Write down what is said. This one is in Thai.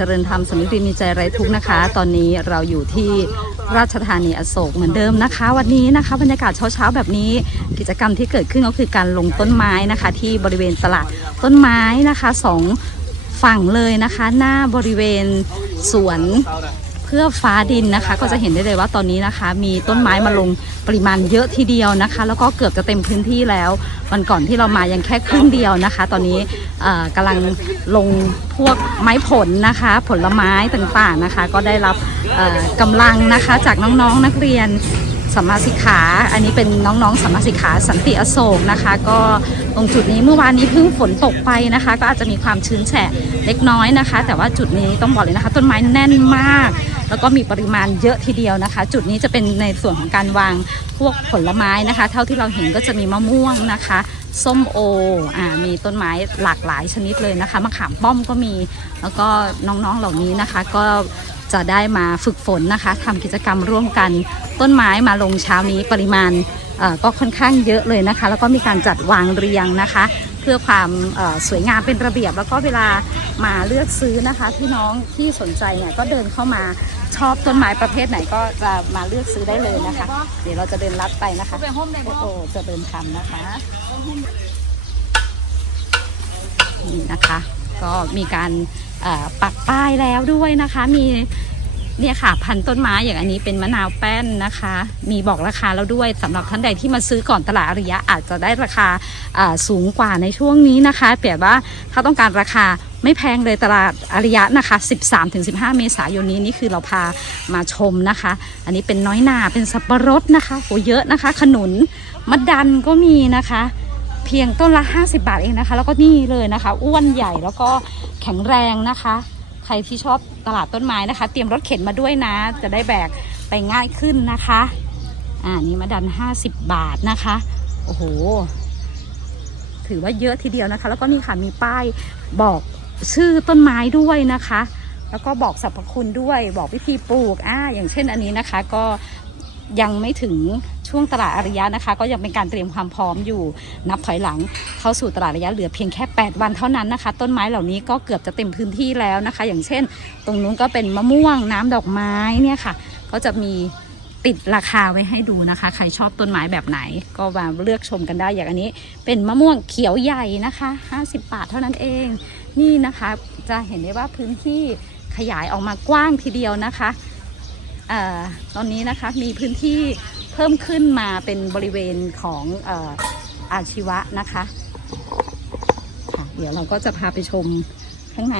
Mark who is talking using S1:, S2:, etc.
S1: จริญธรรมสำนึกดีมีใจไร้ทุกข์นะคะ ตอนนี้เราอยู่ที่ราชธานีอโศกเหมือนเดิมนะคะ วันนี้นะคะบรรยากาศเช้าๆแบบนี้กิจกรรมที่เกิดขึ้นก็คือการลงต้นไม้นะคะ ที่บริเวณตลาดต้นไม้นะคะสองฝั่งเลยนะคะ หน้าบริเวณสวนเพื่อฟ้าดินนะคะ ก็จะเห็นได้เลยว่าตอนนี้นะคะ มีต้นไม้มาลงปริมาณเยอะทีเดียวนะคะ แล้วก็เกือบจะเต็มพื้นที่แล้ว วันก่อนที่เรามายังแค่ครึ่งเดียวนะคะ ตอนนี้ กำลังลงพวกไม้ผลนะคะ ผลไม้ต่างๆนะคะ ก็ได้รับกำลังนะคะจากน้องๆนักเรียน สัมมาสิกขา อันนี้เป็นน้องๆสัมมาสิกขาสันติอโศกนะคะ ก็ตรงจุดนี้เมื่อวานนี้เพิ่งฝนตกไปนะคะ ก็อาจจะมีความชื้นแฉะเล็กน้อยนะคะ แต่ว่าจุดนี้ต้องบอกเลยนะคะ ต้นไม้แน่นมาก แล้วก็มีปริมาณเยอะทีเดียวนะคะ จุดนี้จะเป็นในส่วนของการวางพวกผลไม้นะคะ เท่าที่เราเห็นก็จะมีมะม่วงนะคะส้มโออ่ามีต้นไม้หลากหลายชนิดเลยนะคะมะขามป้อมก็มี แล้วก็น้องๆเหล่านี้นะคะ ก็ จะได้มาฝึกฝนนะคะทำกิจกรรมร่วมกันต้นไม้มาลงเช้านี้ปริมาณก็ค่อนข้างเยอะเลยนะคะ แล้วก็มีการจัดวางเรียงนะคะ เพื่อความสวยงามเป็นระเบียบ แล้วก็เวลามาเลือกซื้อนะคะพี่น้องที่สนใจเนี่ยก็เดินเข้ามาชอบต้นไม้ประเภทไหนก็จะมาเลือกซื้อได้เลยนะคะ เดี๋ยวเราจะเดินลัดไปนะค
S2: ะโอ้
S1: โหจะเดินทำนะคะนี่นะคะ ก็มีการปักป้ายแล้วด้วยนะคะ มีเนี่ยค่ะพันต้นไม้อย่างอันนี้เป็นมะนาวแป้นนะคะ มีบอกราคาแล้วด้วยสำหรับท่านใดที่มาซื้อก่อนตลาดอริยะอาจจะได้ราคาสูงกว่าในช่วงนี้นะคะแต่ว่าถ้าต้องการราคาไม่แพงเลยตลาดอริยะนะคะ 13-15 เมษายนนี้นี่คือเราพามาชมนะคะ อันนี้เป็นน้อยนาเป็นสับปะรดนะคะโหเยอะนะคะ ขนุนมะดันก็มีนะคะ พียงต้นละ 50 บาทเองนะคะ แล้วก็นี่เลยนะคะ อ้วนใหญ่แล้วก็แข็งแรงนะคะ ใครที่ชอบตลาดต้นไม้นะคะ เตรียมรถเข็นมาด้วยนะ จะได้แบกไปง่ายขึ้นนะคะอ่านี่มาดัน 50 บาทนะคะโอ้โหถือว่าเยอะทีเดียวนะคะ แล้วก็นี่ค่ะมีป้ายบอกชื่อต้นไม้ด้วยนะคะ แล้วก็บอกสรรพคุณด้วยบอกวิธีปลูกอ่าอย่างเช่นอันนี้นะคะ ก็ยังไม่ถึง ช่วงตลาดอริยะนะคะ ก็ยังเป็นการเตรียมความพร้อมอยู่นับถอยหลัง เข้าสู่ตลาดอริยะเหลือเพียงแค่ 8 วันเท่านั้นนะคะ ต้นไม้เหล่านี้ก็เกือบจะเต็มพื้นที่แล้วนะคะ อย่างเช่น ตรงนู้นก็เป็นมะม่วงน้ำดอกไม้เนี่ยค่ะ ก็จะมีติดราคาไว้ให้ดูนะคะ ใครชอบต้นไม้แบบไหน ก็มาเลือกชมกันได้อย่างอันนี้ เป็นมะม่วงเขียวใหญ่นะคะ 50 บาทเท่านั้นเอง นี่นะคะจะเห็นได้ว่าพื้นที่ขยายออกมากว้างทีเดียวนะคะอตอนนี้นะคะมีพื้นที่ เพิ่มขึ้นมาเป็นบริเวณของอออาชีวะนะคะค่ะเดี๋ยวเราก็จะพาไปชมข้างใน